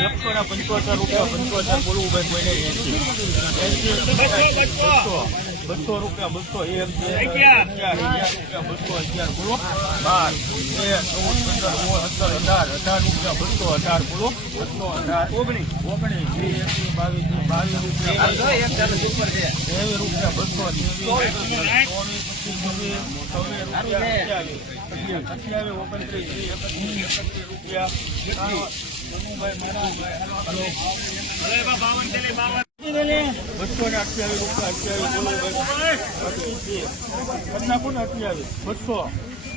એકસો ના પંચોતેર રૂપિયા પંચોતેર બોલવું ભાઈ કોઈને બસો રૂપિયા બસો એક બે અગિયાર. અગિયાર રૂપિયા બસો અગિયાર બોલો. બાર તેર ચૌદ પંદર સોળ સત્તર અઢાર અઢાર રૂપિયા બસો અઢાર બોલો. બસો અઢાર. ઓગણીસ. ઓગણીસ વીસ બાવીસ બાવીસ રૂપિયા. તેવી રૂપિયા બસો રૂપિયા ચોવીસ રૂપિયા. બસો ને અઠ્યાવીસ રૂપિયા. અઠ્યાવીસ બોલો અઠ્યાવીસ બસો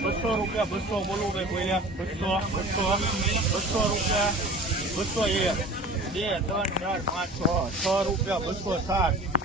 બસો રૂપિયા બસો બોલો ભાઈ બોલ્યા બસો બસો બસો રૂપિયા બસો એક બે ત્રણ ચાર પાંચ છ છ રૂપિયા બસો સાત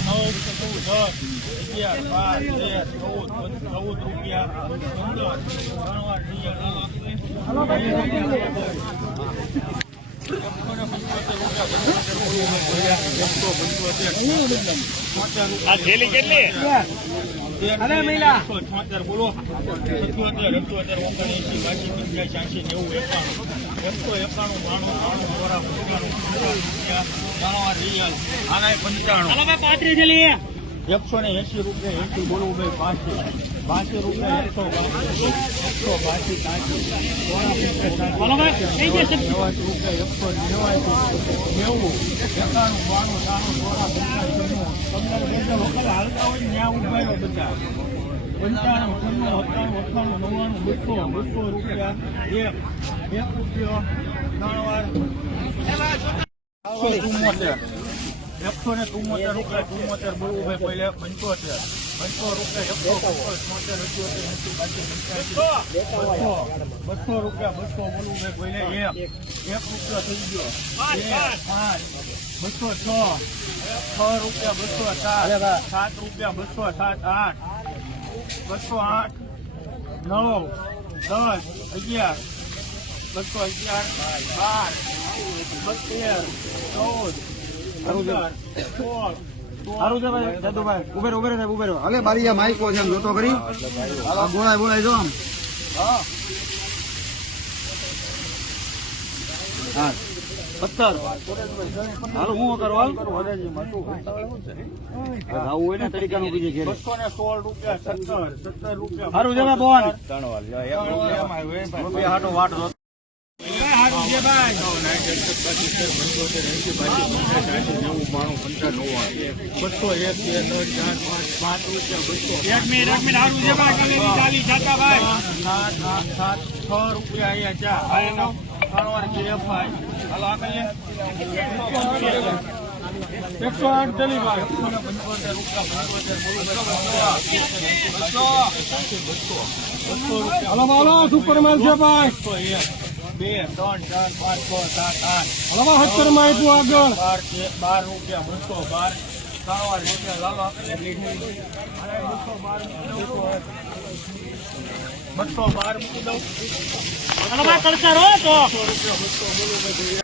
નવ દસ અગિયાર બાર તેર ચૌદ ચૌદ રૂપિયા બસો ચૌદ પંદર પંદર આ થેલી કેટલી? અરે મહિલા. બોલો. સત્યોતેર અઠ્યોતેર ઓગણએંસી બાસી પંચ્યાસી એંસી નેવું એકાણું. એકસો એકાણું બાણું બાણું ચોરા પંચાણું રિયલ. આના પંચાણું. પાંત્રીસ એકસો ને એસી રૂપિયા એસી બોલવું ભાઈ પાંચી પાંચી રૂપિયા એકસો બાસી એકસો બાસી જશે. નેવાસી રૂપિયા એકસો નેવાસી. નેવું. એકાણું બાણું ચોરા પંચાણું તમને બધા લોકલ હાલતા હોય ત્યાં ઉભાયો બધા. પંચાણું છન્નું સત્તાણું અઠ્ઠાણું નવ્વાણું બસો બસો રૂપિયા એક એક રૂપિયો ત્રણ વાર. એકસો ચુમ્મોતેર? એકસો ને ચુમ્મોતેર રૂપિયા ચુમ્મોતેર બોલવું ભાઈ પહેલે પંચોતેર. બાસી રૂપિયા બસો બોલવું ભાઈ પહેલે એક. એક રૂપિયો થઈ ગયો. બે પાંચ. બસો છ છ રૂપિયા બસો સાત સાત રૂપિયા બસો સાત આઠ બસો આઠ નવ દસ અગિયાર બસો અગિયાર બાર બત્તેર ચૌદ પંદર સોળ સારું છે ભાઈ જાદુભાઈ ઉભેર રહો, ઉભે રહો સાહેબ ઉભે રહો હાલે બારીયા માઇકો છે આમ જોતો કરી આ બોલાય બોલાય જો આમ હા સત્તર હાલો હું કરો આવું હોય ને તરીકાનું બીજે ઘેરે. સોળ રૂપિયા સત્તર સત્તર રૂપિયા સારું જવા બોન રૂપિયા હાટો વાટ બસો એક બે ત્રણ ચાર પાંચ પાંચ રૂપિયા બસો એક મિનિટ એક મિનિટ સારું છે ભાઈ ચાલી છાતા ભાઈ. સાત સાત છ રૂપિયા અહીંયા ચા હાલો એકસો આઠ ભાઈ હાલો હાલો સુપર માલ છે ભાઈ બે ત્રણ ચાર પાંચ છ સાત આઠ હલવા સત્તરમાં આપ્યું આગળ બાર બાર રૂપિયા બસો બાર ત્રણ રૂપિયા લાલો બાર બસો બાર મૂકી દઉં. તો.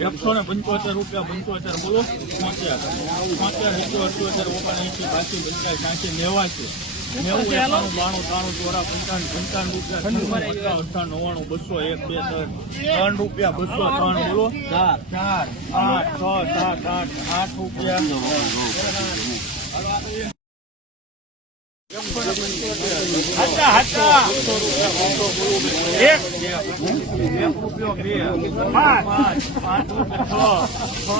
એકસો ને પંચોતેર રૂપિયા, પંચોતેર બોલો છોતેર છોતેર એકસો અઠ્યોતેર ઓગણએંસી બાસી પંચાયત સાંસી, નેવાસી. બાણું ત્રાણું ચોરા પંચાવન પંચાવન રૂપિયા અઠ્ઠાણું નવ્વાણું બસો એક બે ત્રણ ત્રણ રૂપિયા બસો ત્રણ બોલો. ચાર. ચાર આઠ છ સાત આઠ આઠ રૂપિયા. એક રૂપિયો બે પાંચ પાંચ પાંચ રૂપિયા છ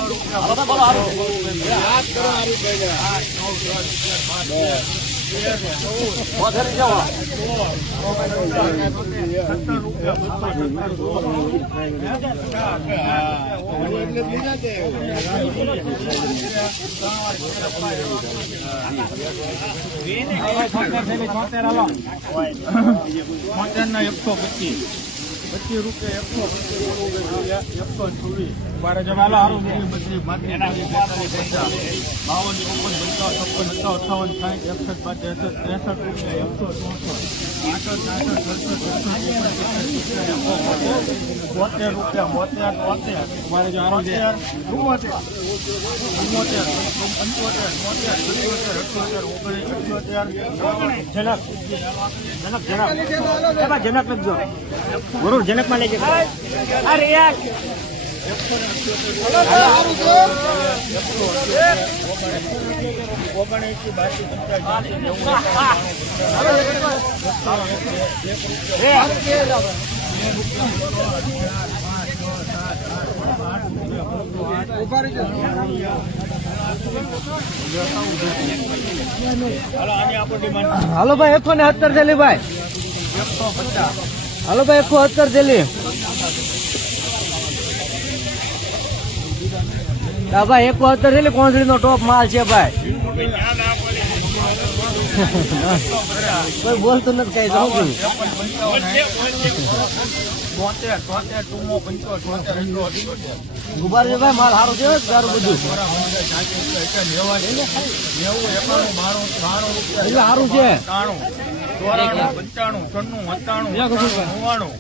છ રૂપિયા આઠ નવ દસ અગિયાર એકસો પચીસ. રૂપિયા એકસો પચીસ રૂપિયા એકસો ચોવીસ બારે જમાલો હારું બત્રીસ બાવન, ચોપન પંચાવન છપ્પન, સત્તાવન અઠાવન સાઠ એકસઠ પાંચ ત્રેસઠ રૂપિયા, એકસો, ચોસઠ. બોતેર રૂપિયા બોતેર બોતેર. મારે જો છે. ચુમ્મોતેર. ચુમ્મોતેર પંચોતેર બોતેર પંચોતેર અઠ્યોતેર ઓગણીસ અઠ્યોતેર. જનક. જનક જનક. જનક લખજો. બરોબર જનકમાં લઈ લેજે અરે યાર. હાલો ભાઈ એકસો ને સત્તર થેલી ભાઈ. હાલો ભાઈ એકસો સત્તર થેલી હા ભાઈ સત્તર થેલી કોંસળી નો ટોપ માલ છે ભાઈ. કોઈ બોલતું નથી કઈ જવું ગુબાર ભાઈ માલ સારું છે સારું બધું. સારું છે. ચોરાણું પંચાણું છન્નું સત્તાણું નવ્વાણું.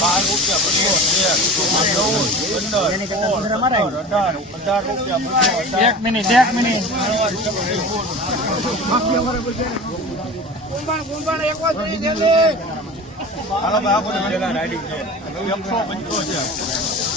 બાર રૂપિયા અઢાર અઢાર રૂપિયા રાઈડિંગ છે. એકસો પંચોતેર.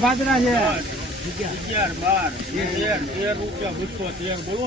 પાંચ છ અગિયાર બાર તેર રૂપિયા બસો તેર બોલો